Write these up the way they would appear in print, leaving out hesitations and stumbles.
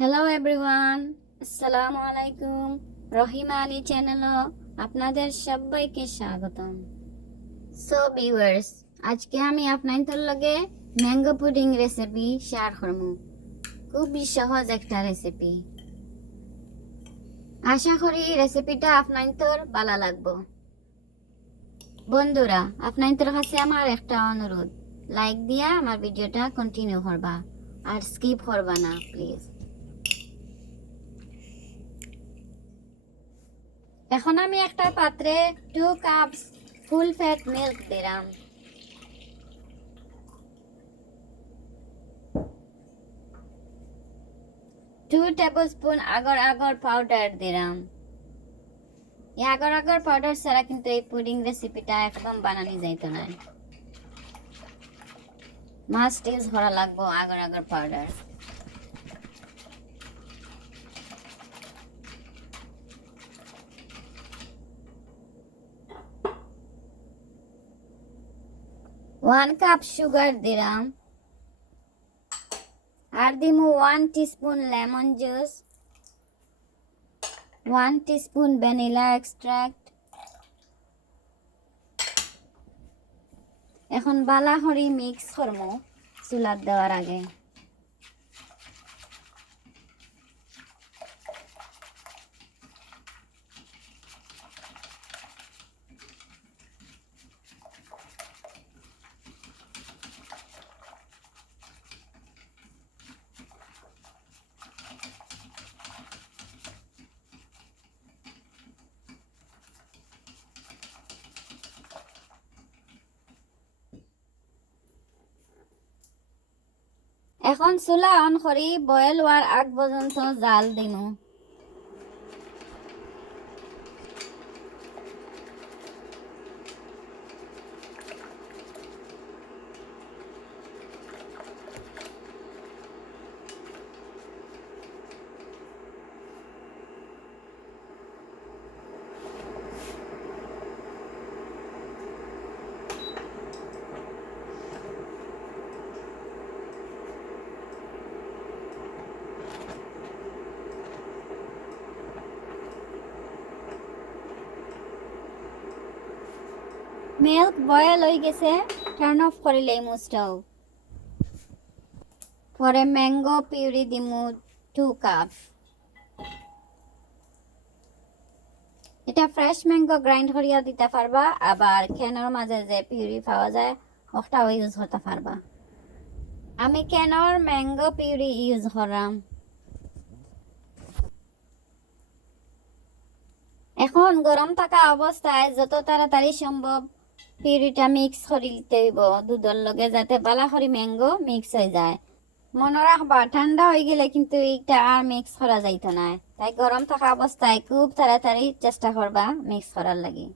Hello everyone, আসসালামু আলাইকুম। রহিমা আলী চ্যানেলে আপনাদের সবাইকে স্বাগতম। সো ভিউয়ার্স, আজকে আমি আপনাদের লগে ম্যাঙ্গো পুডিং রেসিপি শেয়ার করব। খুবই সহজ একটা রেসিপি। আশা করি রেসিপিটা আপনাদের ভালো লাগবে। বন্ধুরা, আপনাদের কাছে আমার একটা অনুরোধ, লাইক দিয়া আমার ভিডিওটা কন্টিনিউ করবা আর স্কিপ করবা না প্লিজ। এখন আমি একটা পাত্রে 2 কাপস ফুল ফ্যাট মিল্ক দিলাম। 2 টেবিলস্পুন আগর আগর পাউডার দিলাম। এই আগর আগর পাউডার ছাড়া কিন্তু এই পুডিং রেসিপিটা একদম বানানি যাইতো না। মাস্ট ইউজ করা লাগবো আগর আগর পাউডার। ওয়ান কাপ সুগার দিলাম আর দিমু 1 teaspoon lemon juice, 1 teaspoon vanilla extract. এখন বালা হরি মিক্স করবো চুলাত দেওয়ার আগে। এখন চুলা অন করি বয়েল হওয়ার আগ পর্যন্ত জাল দিমু। মিল্ক বয়েল হয়ে গেছে, টার্ন অফ করে লইমু স্টাও। পরে ম্যাঙ্গো পিউরি দিমু 2 কাপ। এটা ফ্রেশ ম্যাঙ্গো গ্রাইন্ড করিয়া দিতে পারবা, আবার ক্যানের মাঝে যে পিউরি পাওয়া যায় ওটাও ইউজ করতে পারবা। আমি ক্যানের ম্যাঙ্গো পিউরি ইউজ করাম। এখন গরম থাকা অবস্থায় যত তাড়াতাড়ি সম্ভব পিউরিটা মিক্স করে দিতে হইব দুধের লগে, যাতে বালা করে ম্যাঙ্গো মিক্স হয়ে যায়। মনে রাখবা ঠান্ডা হয়ে গেলে কিন্তু এইটা আর মিক্স করা যাইতো না, তাই গরম থাকা অবস্থায় খুব তাড়াতাড়ি চেষ্টা করবা মিক্স করার লাগে।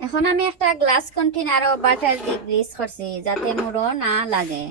এখন আমি একটা গ্লাস কন্টেনারও বাটার দিয়ে গ্রিস করছি যাতে মুড়ো না লাগে।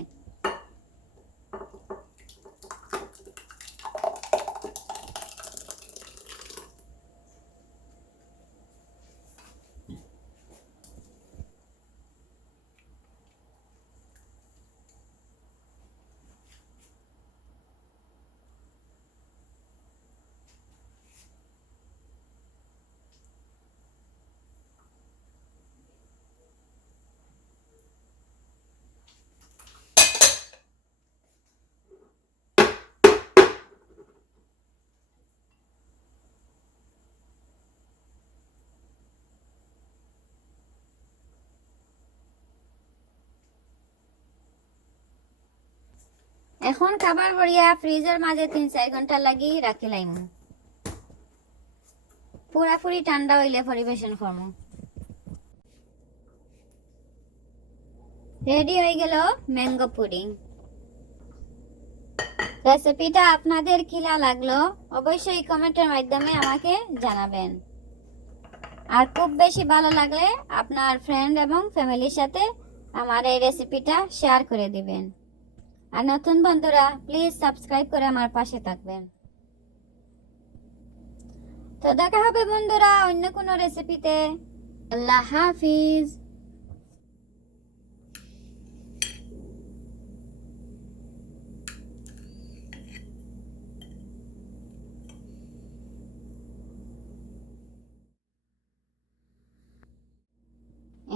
এখন খাবার ভরিয়া ফ্রিজের মাঝে 3-4 ঘন্টা লাগি রাখিলাম, পুরাপুরি ঠান্ডা হইলে পরিবেশন করব। রেডি হয়ে গেল ম্যাঙ্গো পুডিং। রেসিপিটা আপনাদের কিলা লাগলো অবশ্যই কমেন্টের মাধ্যমে আমাকে জানাবেন। আর খুব বেশি ভালো লাগলে আপনার ফ্রেন্ড এবং ফ্যামিলির সাথে আমার এই রেসিপিটা শেয়ার করে দিবেন। আর নতুন বন্ধুরা প্লিজ সাবস্ক্রাইব করে আমার পাশে থাকবেন। তো দেখা হবে বন্ধুরা অন্য কোনো রেসিপিতে। আল্লাহ হাফিজ।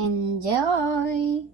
Enjoy.